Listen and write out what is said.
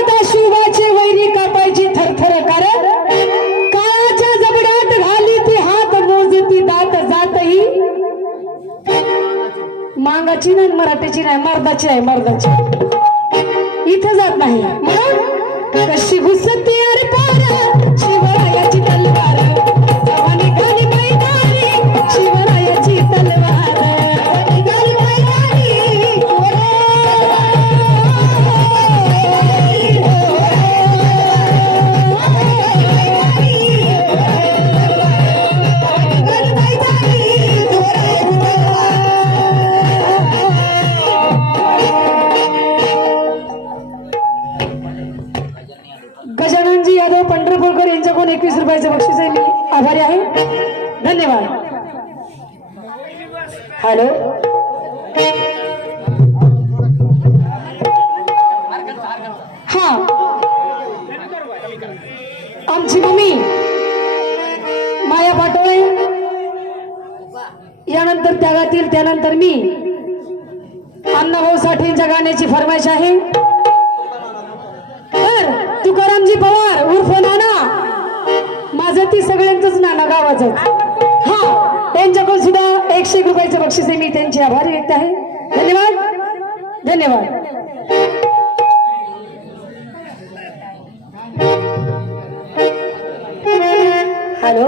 आता शिवाचे वैरी कापायची थरथर कारण काळाच्या जबड्यात घाली ती हात मोजती दात जातही मांगाची नाही मराठीची नाही मर्दाची आहे मर्दाची इथं जात नाही म्हणून कशी घुसती अरे पार शिवरायाची तलवार जवानी गाली मैदानी शिवरायाची तलवार गाली मैदानी गजाननजी यादव पंढरपूरकर यांच्याकडून 21 रुपयाचं बक्षीस आहे मी आभारी आहे धन्यवाद हॅलो हा आमची मम्मी माया पाटोळे यानंतर त्यागातील त्यानंतर मी अण्णाभाऊ साठेंच्या गाण्याची फरमाईश आहे तर तुकारामजी पवार उर्फ नाना माझं ती सगळ्यांचंच नाना गावाचं हा त्यांच्याकडून सुद्धा 101 रुपयाचं बक्षीस आहे मी त्यांचे आभारी व्यक्त आहे धन्यवाद धन्यवाद हॅलो